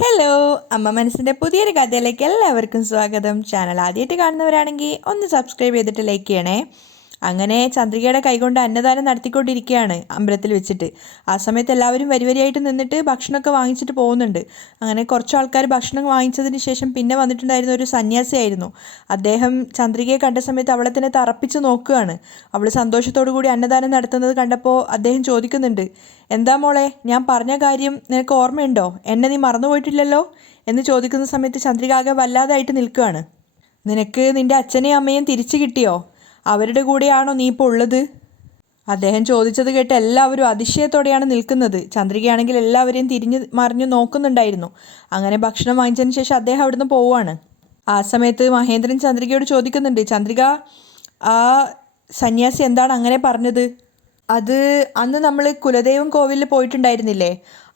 Hello, അമ്മ മനസ്സിൻ്റെ പുതിയൊരു കഥയിലേക്ക് എല്ലാവർക്കും സ്വാഗതം. ചാനൽ ആദ്യമായിട്ട് കാണുന്നവരാണെങ്കിൽ ഒന്ന് സബ്സ്ക്രൈബ് ചെയ്തിട്ട് ലൈക്ക് ചെയ്യണേ. അങ്ങനെ ചന്ദ്രികയുടെ കൈകൊണ്ട് അന്നദാനം നടത്തിക്കൊണ്ടിരിക്കുകയാണ് അമ്പലത്തിൽ വെച്ചിട്ട്. ആ സമയത്ത് എല്ലാവരും വരിവരിയായിട്ട് നിന്നിട്ട് ഭക്ഷണമൊക്കെ വാങ്ങിച്ചിട്ട് പോകുന്നുണ്ട്. അങ്ങനെ കുറച്ച് ആൾക്കാർ ഭക്ഷണം വാങ്ങിച്ചതിന് ശേഷം പിന്നെ വന്നിട്ടുണ്ടായിരുന്ന ഒരു സന്യാസിയായിരുന്നു. അദ്ദേഹം ചന്ദ്രികയെ കണ്ട സമയത്ത് അവളെ തന്നെ തറപ്പിച്ച് നോക്കുകയാണ്. അവൾ സന്തോഷത്തോടു കൂടി അന്നദാനം നടത്തുന്നത് കണ്ടപ്പോൾ അദ്ദേഹം ചോദിക്കുന്നുണ്ട്, എന്താ മോളെ, ഞാൻ പറഞ്ഞ കാര്യം നിനക്ക് ഓർമ്മയുണ്ടോ? എന്നെ നീ മറന്നുപോയിട്ടില്ലല്ലോ എന്ന് ചോദിക്കുന്ന സമയത്ത് ചന്ദ്രിക ആകെ വല്ലാതായിട്ട് നിൽക്കുകയാണ്. നിനക്ക് നിൻ്റെ അച്ഛനെയും അമ്മയും തിരിച്ചു കിട്ടിയോ? അവരുടെ കൂടെയാണോ നീ ഇപ്പോൾ ഉള്ളത്? അദ്ദേഹം ചോദിച്ചത് കേട്ട് എല്ലാവരും അതിശയത്തോടെയാണ് നിൽക്കുന്നത്. ചന്ദ്രികയാണെങ്കിൽ എല്ലാവരെയും തിരിഞ്ഞു മറിഞ്ഞു നോക്കുന്നുണ്ടായിരുന്നു. അങ്ങനെ ഭക്ഷണം വാങ്ങിച്ചതിന് ശേഷം അദ്ദേഹം അവിടുന്ന് പോവുകയാണ്. ആ സമയത്ത് മഹേന്ദ്രൻ ചന്ദ്രികയോട് ചോദിക്കുന്നുണ്ട്, ചന്ദ്രിക, ആ സന്യാസി എന്താണ് അങ്ങനെ പറഞ്ഞത്? അത് അന്ന് നമ്മൾ കുലദൈവം കോവിലിൽ പോയിട്ടുണ്ടായിരുന്നില്ലേ,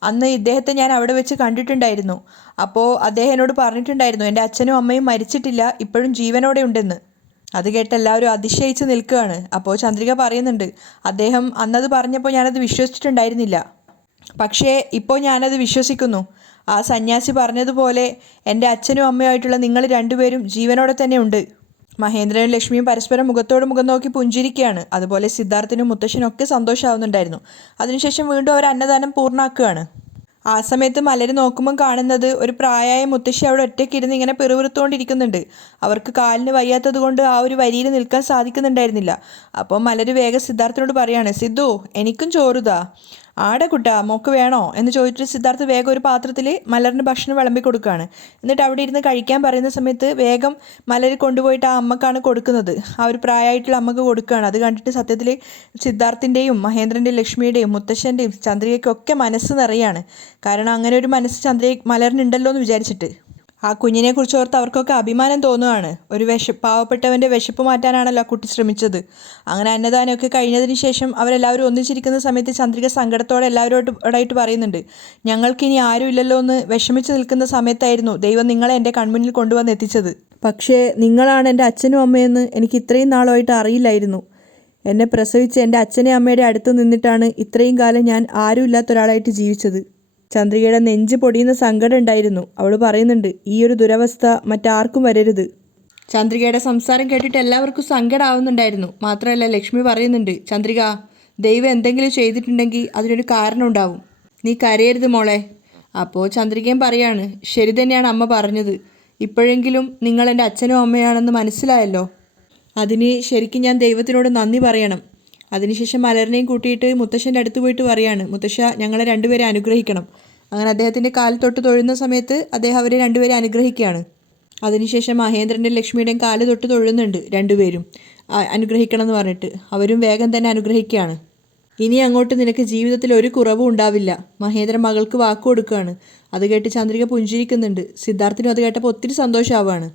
അന്ന് ഇദ്ദേഹത്തെ ഞാൻ അവിടെ വെച്ച് കണ്ടിട്ടുണ്ടായിരുന്നു. അപ്പോൾ അദ്ദേഹം എന്നോട് പറഞ്ഞിട്ടുണ്ടായിരുന്നു എൻ്റെ അച്ഛനും അമ്മയും മരിച്ചിട്ടില്ല, ഇപ്പോഴും ജീവനോടെ ഉണ്ടെന്ന്. അത് കേട്ട് എല്ലാവരും അതിശയിച്ച് നിൽക്കുകയാണ്. അപ്പോൾ ചന്ദ്രിക പറയുന്നുണ്ട്, അദ്ദേഹം അന്നത് പറഞ്ഞപ്പോൾ ഞാനത് വിശ്വസിച്ചിട്ടുണ്ടായിരുന്നില്ല, പക്ഷേ ഇപ്പോൾ ഞാനത് വിശ്വസിക്കുന്നു. ആ സന്യാസി പറഞ്ഞതുപോലെ എൻ്റെ അച്ഛനും അമ്മയുമായിട്ടുള്ള നിങ്ങൾ രണ്ടുപേരും ജീവനോടെ തന്നെ ഉണ്ട്. മഹേന്ദ്രനും ലക്ഷ്മിയും പരസ്പരം മുഖത്തോട് മുഖം നോക്കി പുഞ്ചിരിക്കുകയാണ്. അതുപോലെ സിദ്ധാർത്ഥിനും മുത്തശ്ശനും ഒക്കെ സന്തോഷമാവുന്നുണ്ടായിരുന്നു. അതിനുശേഷം വീണ്ടും അവർ അന്നദാനം പൂർണ്ണമാക്കുകയാണ്. ആ സമയത്ത് മലര് നോക്കുമ്പം കാണുന്നത് ഒരു പ്രായമായ മുത്തശ്ശി അവിടെ ഒറ്റയ്ക്കിരുന്ന് ഇങ്ങനെ പിറുപിറുത്തുകൊണ്ടിരിക്കുന്നുണ്ട്. അവർക്ക് കാലിന് വയ്യാത്തത് കൊണ്ട് ആ ഒരു വരിയിൽ നിൽക്കാൻ സാധിക്കുന്നുണ്ടായിരുന്നില്ല. അപ്പോൾ മലര് വേഗം സിദ്ധാർത്ഥിനോട് പറയാണ്, സിദ്ധു, എനിക്കും ചോറുതാ. ആടെ കുട്ടാ, മോക്ക് വേണോ എന്ന് ചോദിച്ചിട്ട് സിദ്ധാർത്ഥ് വേഗം ഒരു പാത്രത്തിൽ മലറിന് ഭക്ഷണം വിളമ്പി കൊടുക്കുകയാണ്. എന്നിട്ട് അവിടെ ഇരുന്ന് കഴിക്കാൻ പറയുന്ന സമയത്ത് വേഗം മലര് കൊണ്ടുപോയിട്ട് ആ അമ്മക്കാണ് കൊടുക്കുന്നത്. ആ ഒരു പ്രായമായിട്ടുള്ള അമ്മക്ക് കൊടുക്കുകയാണ്. അത് കണ്ടിട്ട് സത്യത്തിൽ സിദ്ധാർത്ഥിൻ്റെയും മഹേന്ദ്രൻ്റെയും ലക്ഷ്മിയുടെയും മുത്തശ്ശൻ്റെയും ചന്ദ്രികയ്ക്കും ഒക്കെ മനസ്സ് നിറയാണ്. കാരണം അങ്ങനെ ഒരു മനസ്സ് മലറിനുണ്ടല്ലോ എന്ന് വിചാരിച്ചിട്ട്. ആ കുഞ്ഞിനെ കുറിച്ച് ഓർത്ത് അവർക്കൊക്കെ അഭിമാനം തോന്നുകയാണ്. ഒരു പാവപ്പെട്ടവൻ്റെ വിശപ്പ് മാറ്റാനാണല്ലോ ആ കുട്ടി ശ്രമിച്ചത്. അങ്ങനെ അന്നദാനമൊക്കെ കഴിഞ്ഞതിന് ശേഷം അവരെല്ലാവരും ഒന്നിച്ചിരിക്കുന്ന സമയത്ത് ചന്ദ്രിക സങ്കടത്തോടെ എല്ലാവരോടായിട്ട് പറയുന്നുണ്ട്, ഞങ്ങൾക്കിനി ആരുമില്ലല്ലോ എന്ന് വിഷമിച്ച് നിൽക്കുന്ന സമയത്തായിരുന്നു ദൈവം നിങ്ങളെ എൻ്റെ കൺമുന്നിൽ കൊണ്ടുവന്ന് എത്തിച്ചത്. പക്ഷേ നിങ്ങളാണ് എൻ്റെ അച്ഛനും അമ്മയെന്ന് എനിക്ക് ഇത്രയും നാളുമായിട്ട് അറിയില്ലായിരുന്നു. എന്നെ പ്രസവിച്ച് എൻ്റെ അച്ഛനെയും അമ്മയുടെ അടുത്ത് നിന്നിട്ടാണ് ഇത്രയും കാലം ഞാൻ ആരുമില്ലാത്ത ഒരാളായിട്ട് ജീവിച്ചത്. ചന്ദ്രികയുടെ നെഞ്ച് പൊടിയുന്ന സങ്കടം ഉണ്ടായിരുന്നു. അവൾ പറയുന്നുണ്ട്, ഈ ഒരു ദുരവസ്ഥ മറ്റാർക്കും വരരുത്. ചന്ദ്രികയുടെ സംസാരം കേട്ടിട്ട് എല്ലാവർക്കും സങ്കടമാവുന്നുണ്ടായിരുന്നു. മാത്രമല്ല ലക്ഷ്മി പറയുന്നുണ്ട്, ചന്ദ്രിക, ദൈവം എന്തെങ്കിലും ചെയ്തിട്ടുണ്ടെങ്കിൽ അതിനൊരു കാരണം ഉണ്ടാവും, നീ കരയരുത് മോളെ. അപ്പോൾ ചന്ദ്രികയും പറയാണ്, ശരി തന്നെയാണ് അമ്മ പറഞ്ഞത്, ഇപ്പോഴെങ്കിലും നിങ്ങൾ എൻ്റെ അച്ഛനും അമ്മയാണെന്ന് മനസ്സിലായല്ലോ, അതിന് ശരിക്കും ഞാൻ ദൈവത്തിനോട് നന്ദി പറയണം. അതിനുശേഷം മലറിനെയും കൂട്ടിയിട്ട് മുത്തശ്ശൻ്റെ അടുത്ത് പോയിട്ട് പറയാണ്, മുത്തശ്ശ, ഞങ്ങളെ രണ്ടുപേരെ അനുഗ്രഹിക്കണം. അങ്ങനെ അദ്ദേഹത്തിൻ്റെ കാലിൽ തൊട്ട് തൊഴുന്ന സമയത്ത് അദ്ദേഹം അവരെ രണ്ടുപേരെ അനുഗ്രഹിക്കുകയാണ്. അതിനുശേഷം മഹേന്ദ്രൻ്റെയും ലക്ഷ്മിയുടെയും കാല് തൊട്ട് തൊഴുന്നുണ്ട് രണ്ടുപേരും, അനുഗ്രഹിക്കണം എന്ന് പറഞ്ഞിട്ട്. അവരും വേഗം തന്നെ അനുഗ്രഹിക്കുകയാണ്. ഇനി അങ്ങോട്ട് നിനക്ക് ജീവിതത്തിൽ ഒരു കുറവും ഉണ്ടാവില്ല, മഹേന്ദ്രൻ മകൾക്ക് വാക്ക് കൊടുക്കുകയാണ്. അത് കേട്ട് ചന്ദ്രിക പുഞ്ചിരിക്കുന്നുണ്ട്. സിദ്ധാർത്ഥിനും അത് കേട്ടപ്പോൾ ഒത്തിരി സന്തോഷമാവുകയാണ്.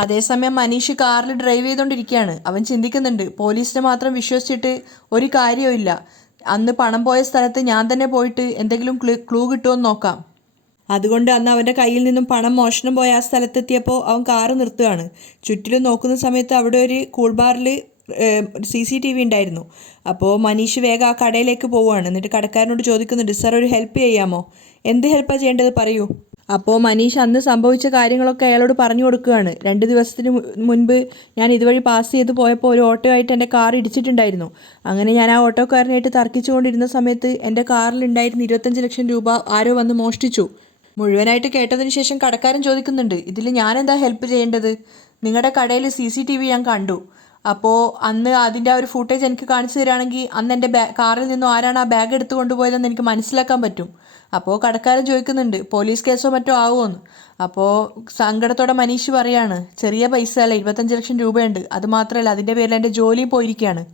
അതേസമയം മനീഷ് കാറിൽ ഡ്രൈവ് ചെയ്തുകൊണ്ടിരിക്കുകയാണ്. അവൻ ചിന്തിക്കുന്നുണ്ട്, പോലീസിനെ മാത്രം വിശ്വസിച്ചിട്ട് ഒരു കാര്യവുമില്ല. അന്ന് പണം പോയ സ്ഥലത്ത് ഞാൻ തന്നെ പോയിട്ട് എന്തെങ്കിലും ക്ലൂ കിട്ടുമോ എന്ന് നോക്കാം. അതുകൊണ്ട് അന്ന് അവൻ്റെ കയ്യിൽ നിന്നും പണം മോഷണം പോയ ആ സ്ഥലത്തെത്തിയപ്പോൾ അവൻ കാറ് നിർത്തുകയാണ്. ചുറ്റിലും നോക്കുന്ന സമയത്ത് അവിടെ ഒരു കൂൾ ബാറിൽ CCTV ഉണ്ടായിരുന്നു. അപ്പോൾ മനീഷ് വേഗം ആ കടയിലേക്ക് പോവുകയാണ്. എന്നിട്ട് കടക്കാരനോട് ചോദിക്കുന്നുണ്ട്, സാർ, ഒരു ഹെൽപ്പ് ചെയ്യാമോ? എന്ത് ഹെൽപ്പാണ് ചെയ്യേണ്ടത്, പറയൂ. അപ്പോൾ മനീഷ് അന്ന് സംഭവിച്ച കാര്യങ്ങളൊക്കെ അയാളോട് പറഞ്ഞു കൊടുക്കുകയാണ്. 2 ദിവസത്തിന് മുൻപ് ഞാൻ ഇതുവഴി പാസ് ചെയ്ത് പോയപ്പോൾ ഒരു ഓട്ടോ ആയിട്ട് എൻ്റെ കാർ ഇടിച്ചിട്ടുണ്ടായിരുന്നു. അങ്ങനെ ഞാൻ ആ ഓട്ടോക്കാരനായിട്ട് തർക്കിച്ചുകൊണ്ടിരുന്ന സമയത്ത് എൻ്റെ കാറിലുണ്ടായിരുന്ന 25 ലക്ഷം രൂപ ആരോ വന്ന് മോഷ്ടിച്ചു. മുഴുവനായിട്ട് കേട്ടതിന് ശേഷം കടക്കാരൻ ചോദിക്കുന്നുണ്ട്, ഇതിൽ ഞാനെന്താ ഹെൽപ്പ് ചെയ്യേണ്ടത്? നിങ്ങളുടെ കടയിൽ CCTV ഞാൻ കണ്ടു. അപ്പോൾ അന്ന് അതിൻ്റെ ആ ഒരു ഫുട്ടേജ് എനിക്ക് കാണിച്ചു തരികയാണെങ്കിൽ അന്ന് എൻ്റെ കാറിൽ നിന്നും ആരാണ് ആ ബാഗ് എടുത്തു കൊണ്ടുപോയതെന്ന് എനിക്ക് മനസ്സിലാക്കാൻ പറ്റും. അപ്പോൾ കടക്കാരൻ ചോദിക്കുന്നുണ്ട്, പോലീസ് കേസോ മറ്റോ ആവുമോന്ന്. അപ്പോൾ സങ്കടത്തോടെ മനീഷ് പറയാണ്, ചെറിയ പൈസ അല്ല, 25 ലക്ഷം രൂപയുണ്ട്. അതുമാത്രമല്ല, അതിൻ്റെ പേരിൽ എൻ്റെ ജോലിയും പോയിരിക്കുകയാണ്.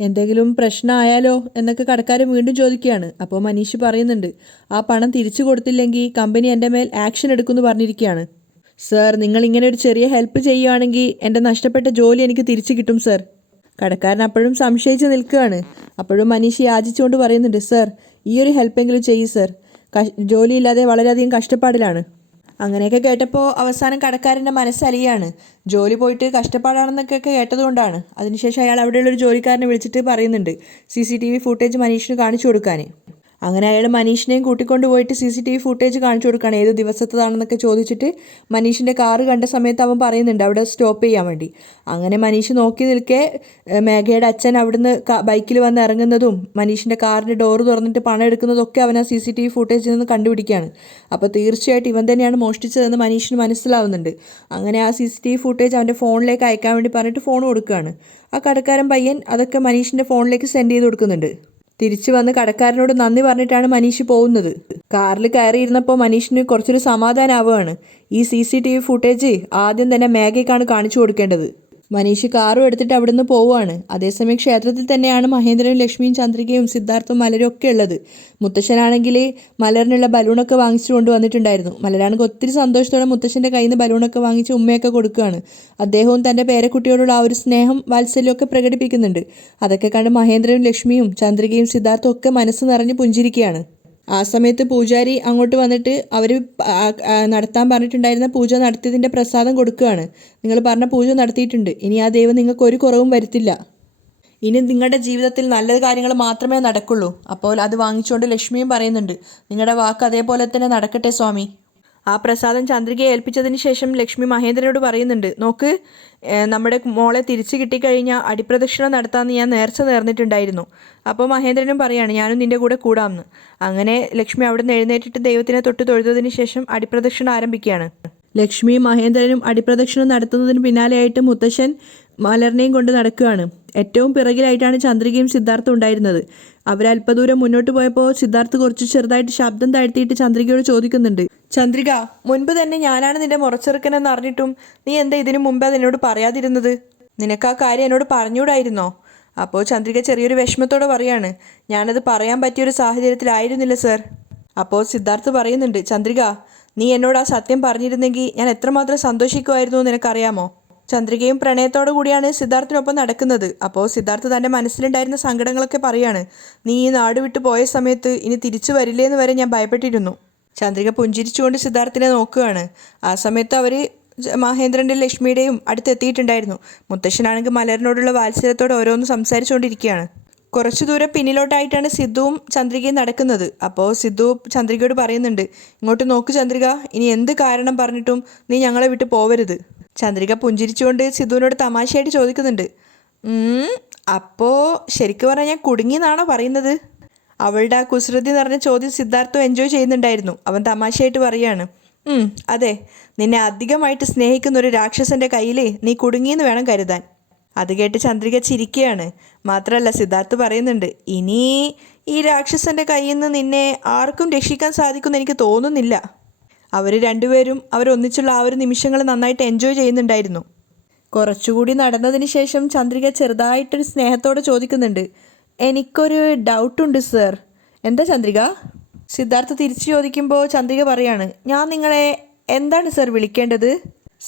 എന്തെങ്കിലും പ്രശ്നമായാലോ എന്നൊക്കെ കടക്കാരൻ വീണ്ടും ചോദിക്കുകയാണ്. അപ്പോൾ മനീഷ് പറയുന്നുണ്ട്, ആ പണം തിരിച്ചു കൊടുത്തില്ലെങ്കിൽ കമ്പനി എൻ്റെ മേൽ ആക്ഷൻ എടുക്കുമെന്ന് പറഞ്ഞിരിക്കുകയാണ്. സർ, നിങ്ങൾ ഇങ്ങനെ ഒരു ചെറിയ ഹെൽപ്പ് ചെയ്യുകയാണെങ്കിൽ എൻ്റെ നഷ്ടപ്പെട്ട ജോലി എനിക്ക് തിരിച്ചു കിട്ടും സർ. കടക്കാരൻ അപ്പോഴും സംശയിച്ച് നിൽക്കുകയാണ്. അപ്പോഴും മനീഷ് യാചിച്ചുകൊണ്ട് പറയുന്നുണ്ട്, സർ, ഈ ഒരു ഹെൽപ്പെങ്കിലും ചെയ്യൂ സർ, ജോലിയില്ലാതെ വളരെയധികം കഷ്ടപ്പാടിലാണ്. അങ്ങനെയൊക്കെ കേട്ടപ്പോൾ അവസാനം കടക്കാരൻ്റെ മനസ്സലിയാണ്. ജോലി പോയിട്ട് കഷ്ടപ്പാടാണെന്നൊക്കെ കേട്ടതുകൊണ്ടാണ്. അതിനുശേഷം അയാൾ അവിടെയുള്ളൊരു ജോലിക്കാരനെ വിളിച്ചിട്ട് പറയുന്നുണ്ട് CCTV ഫുട്ടേജ് മനീഷിന് കാണിച്ചു കൊടുക്കാൻ. അങ്ങനെ അയാൾ മനീഷിനെയും കൂട്ടിക്കൊണ്ട് പോയിട്ട് CCTV ഫുട്ടേജ് കാണിച്ചു കൊടുക്കുകയാണ്, ഏത് ദിവസത്തതാണെന്നൊക്കെ ചോദിച്ചിട്ട്. മനീഷിൻ്റെ കാറ് കണ്ട സമയത്ത് അവൻ പറയുന്നുണ്ട് അവിടെ സ്റ്റോപ്പ് ചെയ്യാൻ വേണ്ടി. അങ്ങനെ മനീഷ് നോക്കി നിൽക്കെ മേഘയുടെ അച്ഛൻ അവിടുന്ന് ബൈക്കിൽ വന്ന് ഇറങ്ങുന്നതും മനീഷിൻ്റെ കാറിൻ്റെ ഡോറ് തുറന്നിട്ട് പണം എടുക്കുന്നതൊക്കെ അവൻ ആ CCTV ഫുട്ടേജിൽ നിന്ന് കണ്ടുപിടിക്കുകയാണ്. അപ്പോൾ തീർച്ചയായിട്ടും ഇവൻ തന്നെയാണ് മോഷ്ടിച്ചതെന്ന് മനീഷിന് മനസ്സിലാവുന്നുണ്ട്. അങ്ങനെ ആ CCTV ഫുട്ടേജ് അവൻ്റെ ഫോണിലേക്ക് അയക്കാൻ വേണ്ടി പറഞ്ഞിട്ട് ഫോൺ കൊടുക്കുകയാണ്. ആ കടക്കാരൻ പയ്യൻ അതൊക്കെ മനീഷിൻ്റെ ഫോണിലേക്ക് സെൻഡ് ചെയ്ത് കൊടുക്കുന്നുണ്ട്. തിരിച്ചു വന്ന് കടക്കാരനോട് നന്ദി പറഞ്ഞിട്ടാണ് മനീഷ് പോകുന്നത്. കാറിൽ കയറിയിരുന്നപ്പോൾ മനീഷിന് കുറച്ചൊരു സമാധാനമാവുകയാണ്. ഈ CCTV ഫുട്ടേജ് ആദ്യം തന്നെ മേഘയ്ക്കാണ് കാണിച്ചു കൊടുക്കേണ്ടത്. മനീഷ് കാറും എടുത്തിട്ട് അവിടുന്ന് പോവുകയാണ്. അതേസമയം ക്ഷേത്രത്തിൽ തന്നെയാണ് മഹേന്ദ്രനും ലക്ഷ്മിയും ചന്ദ്രികയും സിദ്ധാർത്ഥും മലരും ഒക്കെ ഉള്ളത്. മുത്തശ്ശനാണെങ്കിൽ മലറിനുള്ള ബലൂണൊക്കെ വാങ്ങിച്ചു കൊണ്ടുവന്നിട്ടുണ്ടായിരുന്നു. മലരാണെങ്കിൽ ഒത്തിരി സന്തോഷത്തോടെ മുത്തശ്ശൻ്റെ കയ്യിൽ നിന്ന് ബലൂണൊക്കെ വാങ്ങിച്ച് ഉമ്മയൊക്കെ കൊടുക്കുകയാണ്. അദ്ദേഹവും തൻ്റെ പേരക്കുട്ടിയോടുള്ള ആ ഒരു സ്നേഹം വാത്സല്യമൊക്കെ പ്രകടിപ്പിക്കുന്നുണ്ട്. അതൊക്കെ കണ്ട് മഹേന്ദ്രനും ലക്ഷ്മിയും ചന്ദ്രികയും സിദ്ധാർത്ഥും ഒക്കെ മനസ്സ് നിറഞ്ഞ് പുഞ്ചിരിക്കുകയാണ്. ആ സമയത്ത് പൂജാരി അങ്ങോട്ട് വന്നിട്ട് അവർ നടത്താൻ പറഞ്ഞിട്ടുണ്ടായിരുന്ന പൂജ നടത്തിയതിൻ്റെ പ്രസാദം കൊടുക്കുകയാണ്. നിങ്ങൾ പറഞ്ഞ പൂജ നടത്തിയിട്ടുണ്ട്, ഇനി ആ ദൈവം നിങ്ങൾക്ക് ഒരു കുറവും വരുത്തില്ല. ഇനി നിങ്ങളുടെ ജീവിതത്തിൽ നല്ല കാര്യങ്ങൾ മാത്രമേ നടക്കുള്ളൂ. അപ്പോൾ അത് വാങ്ങിച്ചുകൊണ്ട് ലക്ഷ്മിയും പറയുന്നുണ്ട്, നിങ്ങളുടെ വാക്ക് അതേപോലെ തന്നെ നടക്കട്ടെ സ്വാമി. ആ പ്രസാദം ചന്ദ്രികയെ ഏൽപ്പിച്ചതിന് ശേഷം ലക്ഷ്മി മഹേന്ദ്രനോട് പറയുന്നുണ്ട്, നോക്ക്, നമ്മുടെ മോളെ തിരിച്ചു കിട്ടിക്കഴിഞ്ഞാൽ അടിപ്രദക്ഷിണം നടത്താമെന്ന് ഞാൻ നേർച്ച നേർന്നിട്ടുണ്ടായിരുന്നു. അപ്പോൾ മഹേന്ദ്രനും പറയാണ്, ഞാനും നിൻ്റെ കൂടെ കൂടാമെന്ന്. അങ്ങനെ ലക്ഷ്മി അവിടെ നിന്ന് എഴുന്നേറ്റിട്ട് ദൈവത്തിനെ തൊട്ട് തൊഴുതതിന് ശേഷം അടിപ്രദക്ഷിണം ആരംഭിക്കുകയാണ്. ലക്ഷ്മിയും മഹേന്ദ്രനും അടിപ്രദക്ഷിണം നടത്തുന്നതിന് പിന്നാലെയായിട്ട് മുത്തശ്ശൻ മലറിനെയും കൊണ്ട് നടക്കുകയാണ്. ഏറ്റവും പിറകിലായിട്ടാണ് ചന്ദ്രികയും സിദ്ധാർത്ഥും ഉണ്ടായിരുന്നത്. അവരല്പദൂരം മുന്നോട്ട് പോയപ്പോൾ സിദ്ധാർത്ഥ് കുറച്ച് ചെറുതായിട്ട് ശബ്ദം താഴ്ത്തിയിട്ട് ചന്ദ്രികയോട് ചോദിക്കുന്നുണ്ട്, ചന്ദ്രിക, മുൻപ് തന്നെ ഞാനാണ് നിന്റെ മുറച്ചെറുക്കനെന്ന് അറിഞ്ഞിട്ടും നീ എന്താ ഇതിനു മുമ്പ് അതെന്നോട് പറയാതിരുന്നത്? നിനക്ക് ആ കാര്യം എന്നോട് പറഞ്ഞൂടായിരുന്നോ? അപ്പോൾ ചന്ദ്രിക ചെറിയൊരു വിഷമത്തോടെ പറയാണ്, ഞാനത് പറയാൻ പറ്റിയൊരു സാഹചര്യത്തിലായിരുന്നില്ല സർ. അപ്പോൾ സിദ്ധാർത്ഥ് പറയുന്നുണ്ട്, ചന്ദ്രിക, നീ എന്നോട് ആ സത്യം പറഞ്ഞിരുന്നെങ്കിൽ ഞാൻ എത്രമാത്രം സന്തോഷിക്കുമായിരുന്നു നിനക്കറിയാമോ? ചന്ദ്രികയും പ്രണയത്തോടു കൂടിയാണ് സിദ്ധാർത്ഥിനൊപ്പം നടക്കുന്നത്. അപ്പോൾ സിദ്ധാർത്ഥ് തൻ്റെ മനസ്സിലുണ്ടായിരുന്ന സങ്കടങ്ങളൊക്കെ പറയാണ്, നീ ഈ നാട് വിട്ടു പോയ സമയത്ത് ഇനി തിരിച്ചു വരില്ലേന്ന് വരെ ഞാൻ ഭയപ്പെട്ടിരുന്നു. ചന്ദ്രിക പുഞ്ചിരിച്ചുകൊണ്ട് സിദ്ധാർത്ഥിനെ നോക്കുകയാണ്. ആ സമയത്ത് അവർ മഹേന്ദ്രൻ്റെയും ലക്ഷ്മിയുടെയും അടുത്തെത്തിയിട്ടുണ്ടായിരുന്നു. മുത്തശ്ശനാണെങ്കിൽ മലറിനോടുള്ള വാത്സല്യത്തോടെ ഓരോന്ന് സംസാരിച്ചുകൊണ്ടിരിക്കുകയാണ്. കുറച്ചു ദൂരം പിന്നിലോട്ടായിട്ടാണ് സിദ്ധുവും ചന്ദ്രികയും നടക്കുന്നത്. അപ്പോൾ സിദ്ധു ചന്ദ്രികയോട് പറയുന്നുണ്ട്, ഇങ്ങോട്ട് നോക്ക് ചന്ദ്രിക, ഇനി എന്ത് കാരണം പറഞ്ഞിട്ടും നീ ഞങ്ങളെ വിട്ട് പോവരുത്. ചന്ദ്രിക പുഞ്ചിരിച്ചുകൊണ്ട് സിദ്ധുവിനോട് തമാശയായിട്ട് ചോദിക്കുന്നുണ്ട്, അപ്പോൾ ശരിക്കും പറഞ്ഞാൽ ഞാൻ കുടുങ്ങിയെന്നാണോ പറയുന്നത്? അവളുടെ ആ കുസൃതി നിറഞ്ഞ ചോദ്യം സിദ്ധാർത്ഥം എൻജോയ് ചെയ്യുന്നുണ്ടായിരുന്നു. അവൻ തമാശയായിട്ട് പറയാണ്, അതെ, നിന്നെ അധികമായിട്ട് സ്നേഹിക്കുന്ന ഒരു രാക്ഷസൻ്റെ കയ്യിൽ നീ കുടുങ്ങിയെന്ന് വേണം കരുതാൻ. അത് കേട്ട് ചന്ദ്രിക ചിരിക്കുകയാണ്. മാത്രമല്ല സിദ്ധാർത്ഥ് പറയുന്നുണ്ട്, ഇനി ഈ രാക്ഷസൻ്റെ കയ്യിൽ നിന്ന് നിന്നെ ആർക്കും രക്ഷിക്കാൻ സാധിക്കുമെന്ന് എനിക്ക് തോന്നുന്നില്ല. അവർ രണ്ടുപേരും അവരൊന്നിച്ചുള്ള ആ ഒരു നിമിഷങ്ങൾ നന്നായിട്ട് എൻജോയ് ചെയ്യുന്നുണ്ടായിരുന്നു. കുറച്ചുകൂടി നടന്നതിന് ശേഷം ചന്ദ്രിക ചെറുതായിട്ടൊരു സ്നേഹത്തോടെ ചോദിക്കുന്നുണ്ട്, എനിക്കൊരു ഡൗട്ടുണ്ട് സർ. എന്താ ചന്ദ്രിക? സിദ്ധാർത്ഥ് തിരിച്ചു ചോദിക്കുമ്പോൾ ചന്ദ്രിക പറയാണ്, ഞാൻ നിങ്ങളെ എന്താണ് സർ വിളിക്കേണ്ടത്?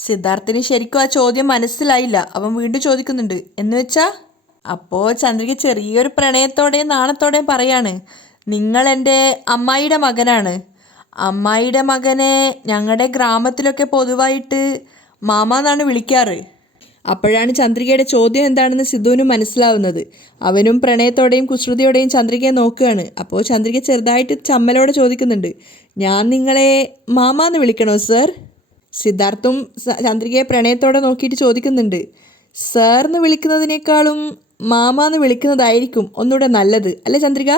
സിദ്ധാർത്ഥിന് ശരിക്കും ആ ചോദ്യം മനസ്സിലായില്ല. അവൻ വീണ്ടും ചോദിക്കുന്നുണ്ട്, എന്ന് വെച്ചാ? അപ്പോൾ ചന്ദ്രിക ചെറിയൊരു പ്രണയത്തോടെയും നാണത്തോടെയും പറയാണ്, നിങ്ങൾ എൻ്റെ അമ്മായിയുടെ മകനാണ്. അമ്മായിയുടെ മകനെ ഞങ്ങളുടെ ഗ്രാമത്തിലൊക്കെ പൊതുവായിട്ട് മാമ എന്നാണ് വിളിക്കാറ്. അപ്പോഴാണ് ചന്ദ്രികയുടെ ചോദ്യം എന്താണെന്ന് സിദ്ധുവിന് മനസ്സിലാവുന്നത്. അവനും പ്രണയത്തോടെയും കുസൃതിയോടെയും ചന്ദ്രികയെ നോക്കുകയാണ്. അപ്പോൾ ചന്ദ്രിക ചെറുതായിട്ട് ചമ്മലോടെ ചോദിക്കുന്നുണ്ട്, ഞാൻ നിങ്ങളെ മാമ എന്ന് വിളിക്കണോ സർ? സിദ്ധാർത്ഥും ചന്ദ്രികയെ പ്രണയത്തോടെ നോക്കിയിട്ട് ചോദിക്കുന്നുണ്ട്, സർ എന്ന് വിളിക്കുന്നതിനേക്കാളും മാമ എന്ന് വിളിക്കുന്നതായിരിക്കും ഒന്നുകൂടെ നല്ലത്, അല്ലേ ചന്ദ്രിക?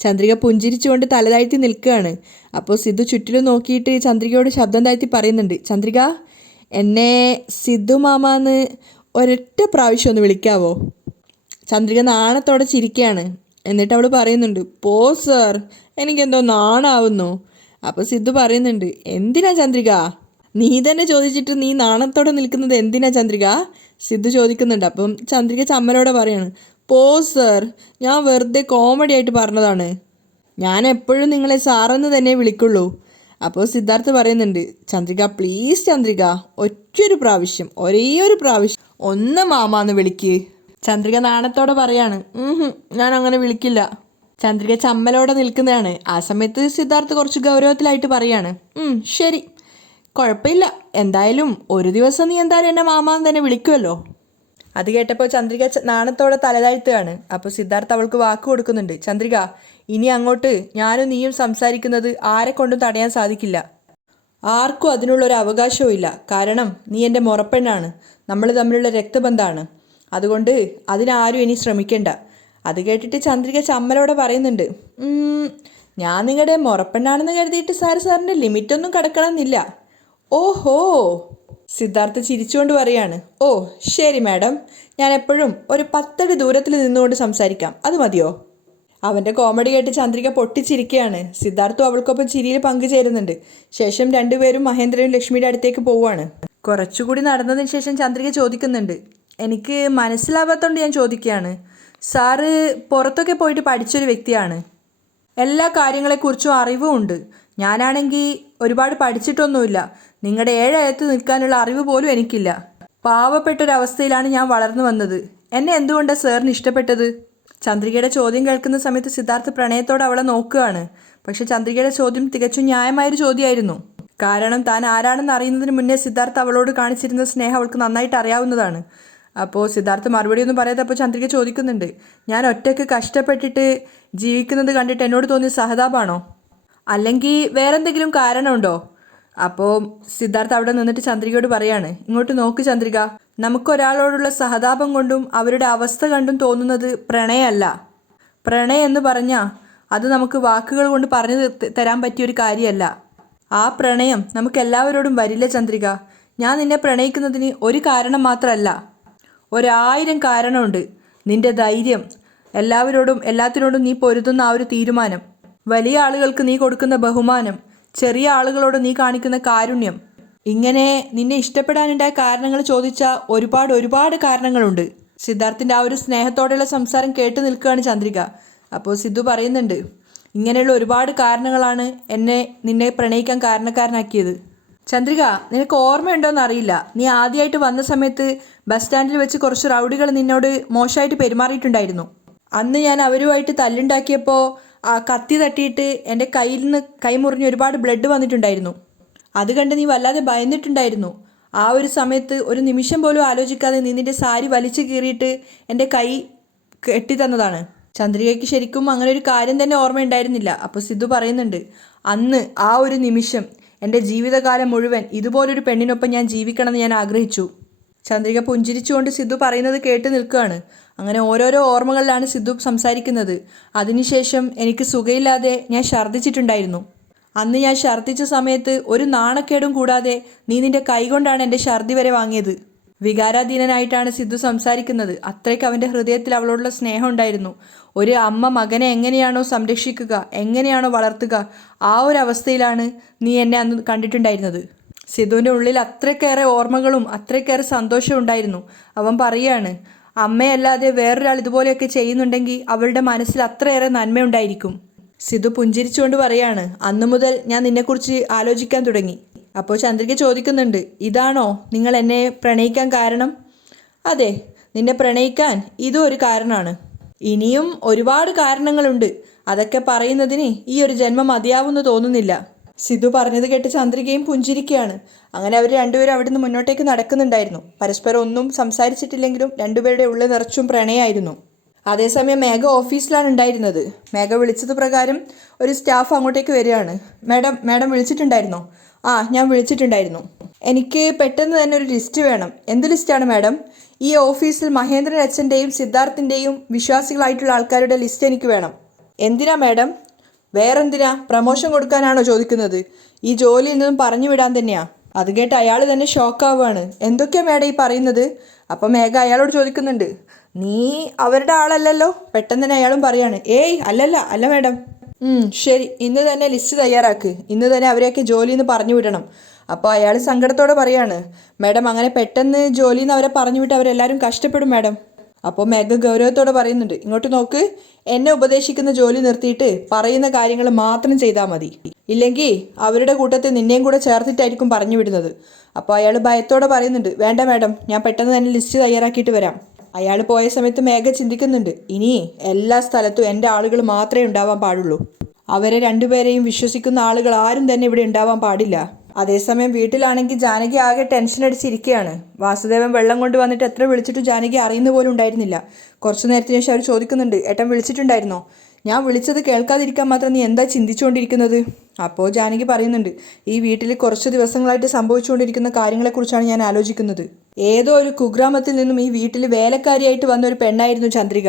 ചന്ദ്രിക പുഞ്ചിരിച്ചുകൊണ്ട് തലതാഴ്ത്തി നിൽക്കുകയാണ്. അപ്പോൾ സിദ്ധു ചുറ്റിലും നോക്കിയിട്ട് ചന്ദ്രികയോട് ശബ്ദം താഴ്ത്തി പറയുന്നുണ്ട്, ചന്ദ്രിക, എന്നെ സിദ്ധു മാമാന്ന് ഒരൊറ്റ പ്രാവശ്യം ഒന്ന് വിളിക്കാവോ? ചന്ദ്രിക നാണത്തോടെ ചിരിക്കുകയാണ്. എന്നിട്ട് അവൾ പറയുന്നുണ്ട്, പോ സർ, എനിക്കെന്തോ നാണാവുന്നു. അപ്പോൾ സിദ്ധു പറയുന്നുണ്ട്, എന്തിനാ ചന്ദ്രിക? നീ തന്നെ ചോദിച്ചിട്ട് നീ നാണത്തോടെ നിൽക്കുന്നത് എന്തിനാ ചന്ദ്രിക? സിദ്ധു ചോദിക്കുന്നുണ്ട്. അപ്പം ചന്ദ്രിക ചമ്മലോടെ പറയാണ്, പോ സർ, ഞാൻ വെറുതെ കോമഡി ആയിട്ട് പറഞ്ഞതാണ്. ഞാൻ എപ്പോഴും നിങ്ങളെ സാറെന്ന് തന്നെ വിളിക്കുള്ളൂ. അപ്പോൾ സിദ്ധാർത്ഥ് പറയുന്നുണ്ട്, ചന്ദ്രിക പ്ലീസ് ചന്ദ്രിക, ഒറ്റൊരു പ്രാവശ്യം, ഒരേ ഒരു പ്രാവശ്യം ഒന്ന് മാമാന്ന് വിളിക്ക്. ചന്ദ്രിക നാണത്തോടെ പറയാണ്, ഞാൻ അങ്ങനെ വിളിക്കില്ല. ചന്ദ്രിക ചമ്മലോടെ നിൽക്കുന്നതാണ്. ആ സമയത്ത് സിദ്ധാർത്ഥ് കുറച്ച് ഗൗരവത്തിലായിട്ട് പറയാണ്, ശരി, കുഴപ്പമില്ല, എന്തായാലും ഒരു ദിവസം നീ എന്തായാലും എന്നെ മാമാന്ന് തന്നെ വിളിക്കുമല്ലോ. അത് കേട്ടപ്പോൾ ചന്ദ്രിക നാണത്തോടെ തലതാഴ്ത്തുകയാണ്. അപ്പോൾ സിദ്ധാർത്ഥ് അവൾക്ക് വാക്ക് കൊടുക്കുന്നുണ്ട്. ചന്ദ്രിക, ഇനി അങ്ങോട്ട് ഞാനും നീയും സംസാരിക്കുന്നത് ആരെ കൊണ്ടും തടയാൻ സാധിക്കില്ല. ആർക്കും അതിനുള്ളൊരു അവകാശവും ഇല്ല. കാരണം നീ എൻ്റെ മുറപ്പെണ്ണാണ്, നമ്മൾ തമ്മിലുള്ള രക്തബന്ധമാണ്. അതുകൊണ്ട് അതിനാരും ഇനി ശ്രമിക്കേണ്ട. അത് കേട്ടിട്ട് ചന്ദ്രിക ചമ്മലോടെ പറയുന്നുണ്ട്, ഞാൻ നിങ്ങളുടെ മുറപ്പെണ്ണാണെന്ന് കരുതിയിട്ട് സാറിൻ്റെ ലിമിറ്റൊന്നും കടക്കണമെന്നില്ല. ഓഹോ. സിദ്ധാർത്ഥ് ചിരിച്ചുകൊണ്ട് പറയാണ്, ഓ ശരി മാഡം, ഞാൻ എപ്പോഴും ഒരു 10 അടി ദൂരത്തിൽ നിന്നുകൊണ്ട് സംസാരിക്കാം, അത് മതിയോ? അവൻ്റെ കോമഡി കേട്ട് ചന്ദ്രിക പൊട്ടിച്ചിരിക്കുകയാണ്. സിദ്ധാർത്ഥും അവൾക്കൊപ്പം ചിരിയിൽ പങ്കുചേരുന്നുണ്ട്. ശേഷം രണ്ടുപേരും മഹേന്ദ്രനും ലക്ഷ്മിയുടെ അടുത്തേക്ക് പോവുകയാണ്. കുറച്ചുകൂടി നടന്നതിന് ശേഷം ചന്ദ്രിക ചോദിക്കുന്നുണ്ട്, എനിക്ക് മനസ്സിലാവാത്തതുകൊണ്ട് ഞാൻ ചോദിക്കുകയാണ്, സാറ് പുറത്തൊക്കെ പോയിട്ട് പഠിച്ചൊരു വ്യക്തിയാണ്, എല്ലാ കാര്യങ്ങളെക്കുറിച്ചും അറിവും ഉണ്ട്. ഞാനാണെങ്കിൽ ഒരുപാട് പഠിച്ചിട്ടൊന്നുമില്ല, നിങ്ങളുടെ ഏഴയത്ത് നിൽക്കാനുള്ള അറിവ് പോലും എനിക്കില്ല. പാവപ്പെട്ടൊരവസ്ഥയിലാണ് ഞാൻ വളർന്നു വന്നത്. എന്നെ എന്തുകൊണ്ടാണ് സാറിന് ഇഷ്ടപ്പെട്ടത്? ചന്ദ്രികയുടെ ചോദ്യം കേൾക്കുന്ന സമയത്ത് സിദ്ധാർത്ഥ് പ്രണയത്തോടെ അവളെ നോക്കുകയാണ്. പക്ഷെ ചന്ദ്രികയുടെ ചോദ്യം തികച്ചും ന്യായമായൊരു ചോദ്യമായിരുന്നു. കാരണം താൻ ആരാണെന്ന് അറിയുന്നതിന് മുന്നേ സിദ്ധാർത്ഥ് അവളോട് കാണിച്ചിരുന്ന സ്നേഹം അവൾക്ക് നന്നായിട്ട് അറിയാവുന്നതാണ്. അപ്പോൾ സിദ്ധാർത്ഥ് മറുപടിയൊന്നും പറയാതെ അപ്പോൾ ചന്ദ്രിക ചോദിക്കുന്നുണ്ട്, ഞാൻ ഒറ്റയ്ക്ക് കഷ്ടപ്പെട്ടിട്ട് ജീവിക്കുന്നത് കണ്ടിട്ട് എന്നോട് തോന്നിയ സഹതാപാണോ, അല്ലെങ്കിൽ വേറെന്തെങ്കിലും കാരണമുണ്ടോ? അപ്പോൾ സിദ്ധാർത്ഥ് അവിടെ നിന്നിട്ട് ചന്ദ്രികയോട് പറയാണ്, ഇങ്ങോട്ട് നോക്ക് ചന്ദ്രിക, നമുക്കൊരാളോടുള്ള സഹതാപം കൊണ്ടും അവരുടെ അവസ്ഥ കണ്ടും തോന്നുന്നത് പ്രണയമല്ല. പ്രണയം എന്ന് പറഞ്ഞാൽ അത് നമുക്ക് വാക്കുകൾ കൊണ്ട് പറഞ്ഞു തരാൻ പറ്റിയൊരു കാര്യമല്ല. ആ പ്രണയം നമുക്കെല്ലാവരോടും വരില്ല ചന്ദ്രിക. ഞാൻ നിന്നെ പ്രണയിക്കുന്നതിന് ഒരു കാരണം മാത്രമല്ല, 1000 കാരണമുണ്ട്. നിന്റെ ധൈര്യം, എല്ലാവരോടും എല്ലാത്തിനോടും നീ പൊരുതുന്ന ആ ഒരു തീരുമാനം, വലിയ ആളുകൾക്ക് നീ കൊടുക്കുന്ന ബഹുമാനം, ചെറിയ ആളുകളോട് നീ കാണിക്കുന്ന കാരുണ്യം, ഇങ്ങനെ നിന്നെ ഇഷ്ടപ്പെടാനുണ്ടായ കാരണങ്ങൾ ചോദിച്ചാൽ ഒരുപാട് കാരണങ്ങളുണ്ട്. സിദ്ധാർത്ഥിൻ്റെ ആ ഒരു സ്നേഹത്തോടെയുള്ള സംസാരം കേട്ട് നിൽക്കുകയാണ് ചന്ദ്രിക. അപ്പോൾ സിദ്ധു പറയുന്നുണ്ട്, ഇങ്ങനെയുള്ള ഒരുപാട് കാരണങ്ങളാണ് നിന്നെ പ്രണയിക്കാൻ കാരണക്കാരനാക്കിയത്. ചന്ദ്രിക, നിനക്ക് ഓർമ്മയുണ്ടോയെന്ന് അറിയില്ല, നീ ആദ്യമായിട്ട് വന്ന സമയത്ത് ബസ് സ്റ്റാൻഡിൽ വെച്ച് കുറച്ച് റൗഡികൾ നിന്നോട് മോശമായിട്ട് പെരുമാറിയിട്ടുണ്ടായിരുന്നു. അന്ന് ഞാൻ അവരുമായിട്ട് തല്ലുണ്ടാക്കിയപ്പോൾ ആ കത്തി തട്ടിയിട്ട് എൻ്റെ കയ്യിൽ നിന്ന് കൈ മുറിഞ്ഞ് ഒരുപാട് ബ്ലഡ് വന്നിട്ടുണ്ടായിരുന്നു. അത് കണ്ട് നീ വല്ലാതെ ഭയന്നിട്ടുണ്ടായിരുന്നു. ആ ഒരു സമയത്ത് ഒരു നിമിഷം പോലും ആലോചിക്കാതെ നീ നിൻ്റെ സാരി വലിച്ചു കീറിയിട്ട് എൻ്റെ കൈ കെട്ടിത്തന്നതാണ്. ചന്ദ്രികയ്ക്ക് ശരിക്കും അങ്ങനെ ഒരു കാര്യം തന്നെ ഓർമ്മയുണ്ടായിരുന്നില്ല. അപ്പോൾ സിദ്ധു പറയുന്നുണ്ട്, അന്ന് ആ ഒരു നിമിഷം എൻ്റെ ജീവിതകാലം മുഴുവൻ ഇതുപോലൊരു പെണ്ണിനൊപ്പം ഞാൻ ജീവിക്കണമെന്ന് ഞാൻ ആഗ്രഹിച്ചു. ചന്ദ്രിക പുഞ്ചിരിച്ചുകൊണ്ട് സിദ്ധു പറയുന്നത് കേട്ട് നിൽക്കുകയാണ്. അങ്ങനെ ഓരോരോ ഓർമ്മകളിലാണ് സിദ്ധു സംസാരിക്കുന്നത്. അതിനുശേഷം എനിക്ക് സുഖമില്ലാതെ ഞാൻ ഛർദ്ദിച്ചിട്ടുണ്ടായിരുന്നു. അന്ന് ഞാൻ ഛർദ്ദിച്ച സമയത്ത് ഒരു നാണക്കേടും കൂടാതെ നീ നിൻ്റെ കൈകൊണ്ടാണ് എൻ്റെ ഛർദ്ദി വരെ വാങ്ങിയത്. വികാരാധീനനായിട്ടാണ് സിദ്ധു സംസാരിക്കുന്നത്. അത്രയ്ക്ക് അവൻ്റെ ഹൃദയത്തിൽ അവളോടുള്ള സ്നേഹം ഉണ്ടായിരുന്നു. ഒരു അമ്മ മകനെ എങ്ങനെയാണോ സംരക്ഷിക്കുക, എങ്ങനെയാണോ വളർത്തുക, ആ ഒരു അവസ്ഥയിലാണ് നീ എന്നെ അന്ന് കണ്ടിട്ടുണ്ടായിരുന്നത്. സിദ്ധുവിൻ്റെ ഉള്ളിൽ അത്രയ്ക്കേറെ ഓർമ്മകളും അത്രയ്ക്കേറെ സന്തോഷവും ഉണ്ടായിരുന്നു. അവൻ പറയുകയാണ്, അമ്മയല്ലാതെ വേറൊരാൾ ഇതുപോലെയൊക്കെ ചെയ്യുന്നുണ്ടെങ്കിൽ അവളുടെ മനസ്സിൽ അത്രയേറെ നന്മയുണ്ടായിരിക്കും. സിദ്ധു പുഞ്ചിരിച്ചുകൊണ്ട് പറയാണ്, അന്നു മുതൽ ഞാൻ നിന്നെക്കുറിച്ച് ആലോചിക്കാൻ തുടങ്ങി. അപ്പോൾ ചന്ദ്രിക ചോദിക്കുന്നുണ്ട്, ഇതാണോ നിങ്ങൾ എന്നെ പ്രണയിക്കാൻ കാരണം? അതെ, നിന്നെ പ്രണയിക്കാൻ ഇതും ഒരു കാരണമാണ്. ഇനിയും ഒരുപാട് കാരണങ്ങളുണ്ട്. അതൊക്കെ പറയുന്നതിന് ഈ ഒരു ജന്മം മതിയാവുമെന്ന് തോന്നുന്നില്ല. സിദ്ധു പറഞ്ഞത് കേട്ട് ചന്ദ്രികയും പുഞ്ചിരിക്കുകയാണ്. അങ്ങനെ അവർ രണ്ടുപേരും അവിടെ നിന്ന് മുന്നോട്ടേക്ക് നടക്കുന്നുണ്ടായിരുന്നു. പരസ്പരം ഒന്നും സംസാരിച്ചിട്ടില്ലെങ്കിലും രണ്ടുപേരുടെ ഉള്ളിൽ നിറച്ചും പ്രണയമായിരുന്നു. അതേസമയം മേഘ ഓഫീസിലാണ് ഉണ്ടായിരുന്നത്. മേഘ വിളിച്ചത് പ്രകാരം ഒരു സ്റ്റാഫ് അങ്ങോട്ടേക്ക് വരികയാണ്. മാഡം വിളിച്ചിട്ടുണ്ടായിരുന്നോ? ആ, ഞാൻ വിളിച്ചിട്ടുണ്ടായിരുന്നു. എനിക്ക് പെട്ടെന്ന് തന്നെ ഒരു ലിസ്റ്റ് വേണം. എന്ത് ലിസ്റ്റാണ് മാഡം? ഈ ഓഫീസിൽ മഹേന്ദ്രൻ അച്ഛൻ്റെയും സിദ്ധാർത്ഥിൻ്റെയും വിശ്വാസികളായിട്ടുള്ള ആൾക്കാരുടെ ലിസ്റ്റ് എനിക്ക് വേണം. എന്തിനാ മാഡം? വേറെന്തിനാ? പ്രമോഷൻ കൊടുക്കാനാണോ ചോദിക്കുന്നത്? ഈ ജോലിയിൽ നിന്നും പറഞ്ഞു വിടാൻ തന്നെയാ. അത് കേട്ട് അയാൾ തന്നെ ഷോക്കാവുകയാണ്. എന്തൊക്കെയാ മാഡം ഈ പറയുന്നത്? അപ്പം മേഘ അയാളോട് ചോദിക്കുന്നുണ്ട്, നീ അവരുടെ ആളല്ലല്ലോ? പെട്ടെന്ന് തന്നെ അയാളും പറയാണ്, ഏയ് അല്ല മാഡം. ശരി, ഇന്ന് തന്നെ ലിസ്റ്റ് തയ്യാറാക്ക്. ഇന്ന് തന്നെ അവരെയൊക്കെ ജോലിയിൽ നിന്ന് പറഞ്ഞു വിടണം. അപ്പോൾ അയാൾ സങ്കടത്തോടെ പറയാണ്, മാഡം അങ്ങനെ പെട്ടെന്ന് ജോലിയിൽ നിന്ന് അവരെ പറഞ്ഞു വിട്ട് അവരെല്ലാവരും കഷ്ടപ്പെടും മാഡം. അപ്പോൾ മേഘ ഗൗരവത്തോടെ പറയുന്നുണ്ട്, ഇങ്ങോട്ട് നോക്ക്, എന്നെ ഉപദേശിക്കുന്ന ജോലി നിർത്തിയിട്ട് പറയുന്ന കാര്യങ്ങൾ മാത്രം ചെയ്താൽ മതി. ഇല്ലെങ്കിൽ അവരുടെ കൂട്ടത്തിൽ നിന്നെയും കൂടെ ചേർത്തിട്ടായിരിക്കും പറഞ്ഞു വിടുന്നത്. അപ്പോൾ അയാൾ ഭയത്തോടെ പറയുന്നുണ്ട്, വേണ്ട മാഡം, ഞാൻ പെട്ടെന്ന് തന്നെ ലിസ്റ്റ് തയ്യാറാക്കിയിട്ട് വരാം. അയാൾ പോയ സമയത്ത് മേഘ ചിന്തിക്കുന്നുണ്ട്, ഇനി എല്ലാ സ്ഥലത്തും എൻ്റെ ആളുകൾ മാത്രമേ ഉണ്ടാവാൻ പാടുള്ളൂ. അവരെ രണ്ടുപേരെയും വിശ്വസിക്കുന്ന ആളുകൾ ആരും തന്നെ ഇവിടെ ഉണ്ടാവാൻ പാടില്ല. അതേസമയം വീട്ടിലാണെങ്കിൽ ജാനകി ആകെ ടെൻഷൻ അടിച്ചിരിക്കുകയാണ്. വാസുദേവൻ വെള്ളം കൊണ്ട് വന്നിട്ട് എത്ര വിളിച്ചിട്ടും ജാനകി അറിയുന്ന പോലും ഉണ്ടായിരുന്നില്ല. കുറച്ചു നേരത്തിന് ശേഷം അവർ ചോദിക്കുന്നുണ്ട്, ഏട്ടൻ വിളിച്ചിട്ടുണ്ടായിരുന്നോ? ഞാൻ വിളിച്ചത് കേൾക്കാതിരിക്കാൻ മാത്രം നീ എന്താ ചിന്തിച്ചുകൊണ്ടിരിക്കുന്നത്? അപ്പോൾ ജാനകി പറയുന്നുണ്ട്, ഈ വീട്ടിൽ കുറച്ച് ദിവസങ്ങളായിട്ട് സംഭവിച്ചുകൊണ്ടിരിക്കുന്ന കാര്യങ്ങളെക്കുറിച്ചാണ് ഞാൻ ആലോചിക്കുന്നത്. ഏതോ ഒരു കുഗ്രാമത്തിൽ നിന്നും ഈ വീട്ടിൽ വേലക്കാരിയായിട്ട് വന്ന ഒരു പെണ്ണായിരുന്നു ചന്ദ്രിക.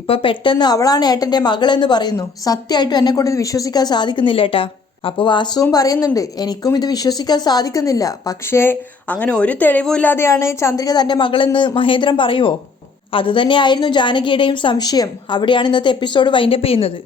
ഇപ്പൊ പെട്ടെന്ന് അവളാണ് ഏട്ടൻ്റെ മകളെന്ന് പറയുന്നു. സത്യമായിട്ടും എന്നെ കൊണ്ട് ഇത് വിശ്വസിക്കാൻ സാധിക്കുന്നില്ല ഏട്ടാ. അപ്പോൾ വാസുവും പറയുന്നുണ്ട്, എനിക്കും ഇത് വിശ്വസിക്കാൻ സാധിക്കുന്നില്ല. പക്ഷേ അങ്ങനെ ഒരു തെളിവുമില്ലാതെയാണ് ചന്ദ്രിക തൻ്റെ മകളെന്ന് മഹേന്ദ്രൻ പറയുമോ? അതുതന്നെയായിരുന്നു ജാനകിയുടെയും സംശയം. അവിടെയാണ് ഇന്നത്തെ എപ്പിസോഡ് വൈൻഡപ്പ് ചെയ്യുന്നത്.